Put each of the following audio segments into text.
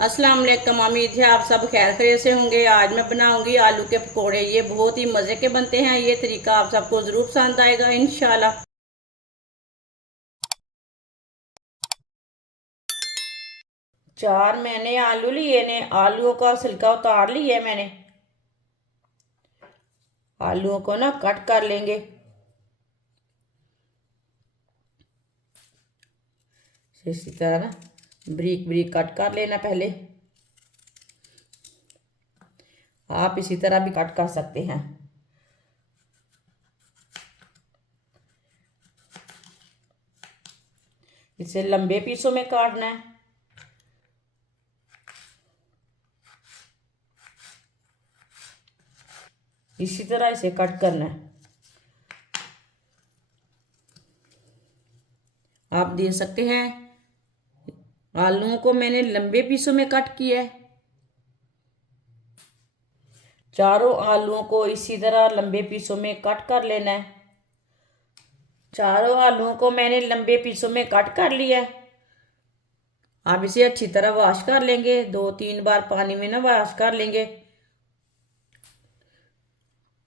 अस्सलाम वालेकुम। उम्मीद है आप सब खैर खैरियत से होंगे। आज मैं बनाऊंगी आलू के पकोड़े। ये बहुत ही मज़े के बनते हैं। ये तरीका आप सबको ज़रूर पसंद आएगा इंशाल्लाह। 4 मैंने आलू लिए ने, आलूओं का छिलका उतार लिया है मैंने। आलूओं को ना कट कर लेंगे इसी तरह ना, बारीक बारीक कट कर लेना पहले। आप इसी तरह भी कट कर सकते हैं। इसे लंबे पीसों में काटना है। इसी तरह इसे कट करना है। आप देख सकते हैं आलूओं को मैंने लंबे पीसों में कट किया है। चारों आलूओं को इसी तरह लंबे पीसों में कट कर लेना है। चारों आलूओं को मैंने लंबे पीसों में कट कर लिया है। आप इसे अच्छी तरह वॉश कर लेंगे, 2-3 बार पानी में ना वॉश कर लेंगे।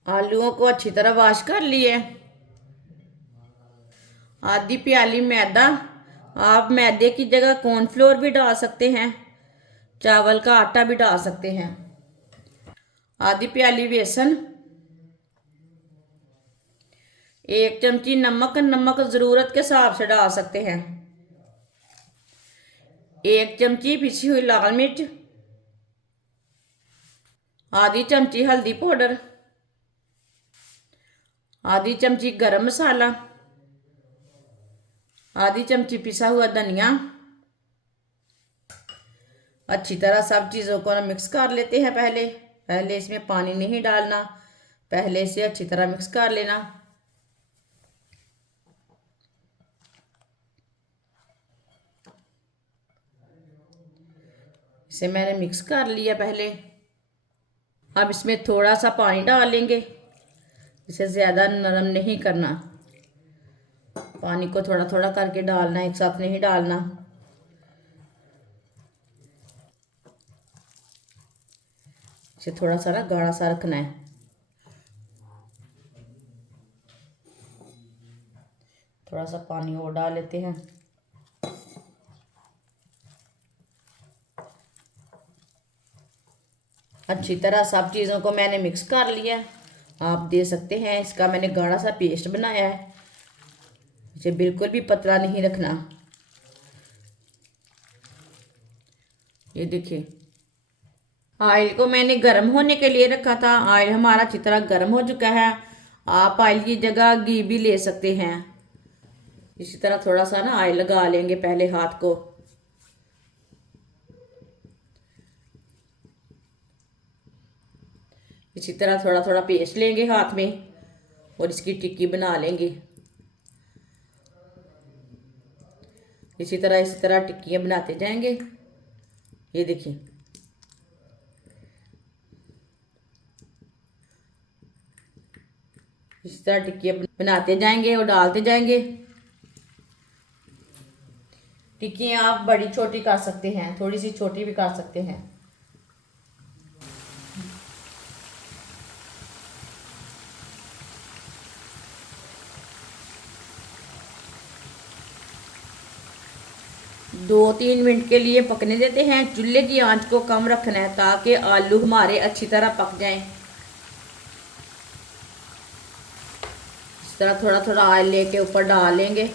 आलूओं को अच्छी तरह वॉश कर लिया है। आधी प्याली मैदा, आप मैदे की जगह कॉर्नफ्लोर भी डाल सकते हैं, चावल का आटा भी डाल सकते हैं। आधी प्याली बेसन, 1 चमची नमक, नमक ज़रूरत के हिसाब से डाल सकते हैं। 1 चमची पिसी हुई लाल मिर्च, आधी चमची हल्दी पाउडर, आधी चमची गरम मसाला, आधी चमची पिसा हुआ धनिया। अच्छी तरह सब चीज़ों को ना मिक्स कर लेते हैं। पहले इसमें पानी नहीं डालना, पहले इसे अच्छी तरह मिक्स कर लेना। इसे मैंने मिक्स कर लिया पहले। अब इसमें थोड़ा सा पानी डाल लेंगे, इसे ज़्यादा नरम नहीं करना। पानी को थोड़ा थोड़ा करके डालना, एक साथ नहीं डालना। इसे थोड़ा सा ना गाढ़ा सा रखना है। थोड़ा सा पानी और डाल लेते हैं। अच्छी तरह सब चीज़ों को मैंने मिक्स कर लिया। आप देख सकते हैं इसका मैंने गाढ़ा सा पेस्ट बनाया है। इसे बिल्कुल भी पतला नहीं रखना। ये देखिए, ऑयल को मैंने गर्म होने के लिए रखा था। ऑयल हमारा अच्छी तरह गर्म हो चुका है। आप ऑयल की जगह घी भी ले सकते हैं। इसी तरह थोड़ा सा ना ऑयल लगा लेंगे पहले हाथ को। इसी तरह थोड़ा थोड़ा पेस्ट लेंगे हाथ में और इसकी टिक्की बना लेंगे। इसी तरह टिक्कियाँ बनाते जाएंगे। ये देखिए, इसी तरह टिक्कियाँ बनाते जाएंगे और डालते जाएंगे। टिक्कियाँ आप बड़ी छोटी कर सकते हैं, थोड़ी सी छोटी भी कर सकते हैं। दो 3 मिनट के लिए पकने देते हैं। चूल्हे की आंच को कम रखना है ताकि आलू हमारे अच्छी तरह पक जाएं। इस तरह थोड़ा थोड़ा ऑयल लेके ऊपर डाल लेंगे।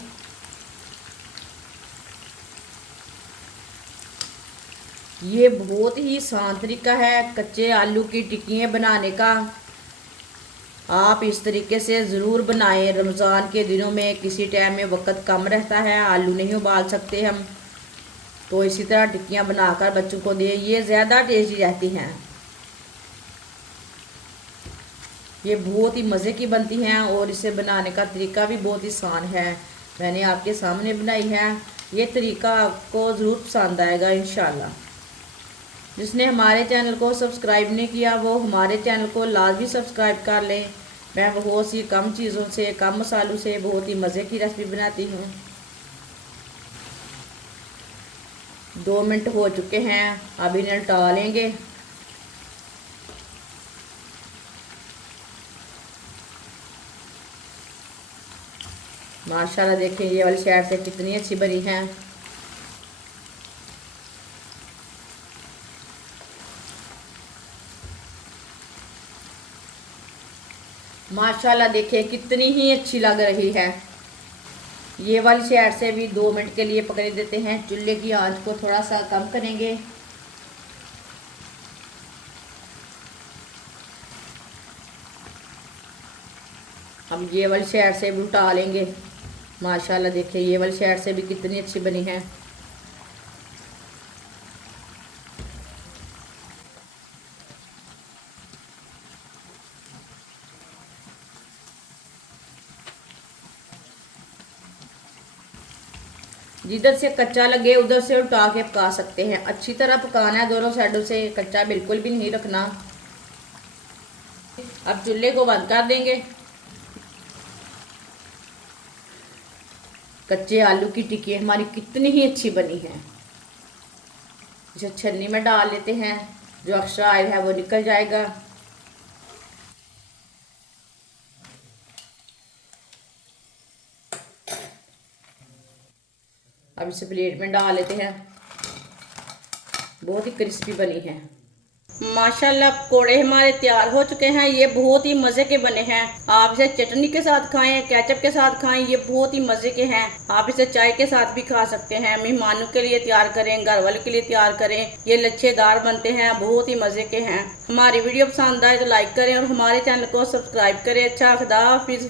ये बहुत ही आसान तरीका है कच्चे आलू की टिक्कियाँ बनाने का। आप इस तरीके से ज़रूर बनाएं। रमज़ान के दिनों में किसी टाइम में वक्त कम रहता है, आलू नहीं उबाल सकते हम, तो इसी तरह टिक्कियाँ बनाकर बच्चों को दें। ये ज़्यादा टेस्टी रहती हैं। ये बहुत ही मज़े की बनती हैं और इसे बनाने का तरीका भी बहुत ही आसान है। मैंने आपके सामने बनाई है। ये तरीका आपको ज़रूर पसंद आएगा इंशाल्लाह। जिसने हमारे चैनल को सब्सक्राइब नहीं किया वो हमारे चैनल को लाजमी सब्सक्राइब कर लें। मैं बहुत सी कम चीज़ों से, कम मसालों से बहुत ही मज़े की रेसिपी बनाती हूँ। 2 मिनट हो चुके हैं, अब इन्हें उल्टा लेंगे। माशाल्लाह देखें ये वाली साइड से कितनी अच्छी बनी है। माशाल्लाह देखिए कितनी ही अच्छी लग रही है। ये वाली साइड से भी 2 मिनट के लिए पकड़ देते हैं। चूल्हे की आंच को थोड़ा सा कम करेंगे। अब ये वाली साइड से भी उल्टा लेंगे। माशाल्लाह देखिए ये वाली साइड से भी कितनी अच्छी बनी है। जिधर से कच्चा लगे उधर से उठा के पका सकते हैं। अच्छी तरह पकाना है, दोनों साइडों से, कच्चा बिल्कुल भी नहीं रखना। अब चूल्हे को बंद कर देंगे। कच्चे आलू की टिक्की हमारी कितनी ही अच्छी बनी है। इसे छन्नी में डाल लेते हैं, जो एक्स्ट्रा ऑयल है वो निकल जाएगा। अब इसे प्लेट में डाल लेते हैं। बहुत ही क्रिस्पी बनी है। माशाल्लाह पकौड़े हमारे तैयार हो चुके हैं। ये बहुत ही मज़े के बने हैं। आप इसे चटनी के साथ खाएं, केचप के साथ खाएं, ये बहुत ही मज़े के हैं। आप इसे चाय के साथ भी खा सकते हैं। मेहमानों के लिए तैयार करें, घर वालों के लिए तैयार करें। ये लच्छेदार बनते हैं, बहुत ही मज़े के हैं। हमारी वीडियो पसंद आए तो लाइक करें और हमारे चैनल को सब्सक्राइब करें। अच्छा, खुदा हाफिज़।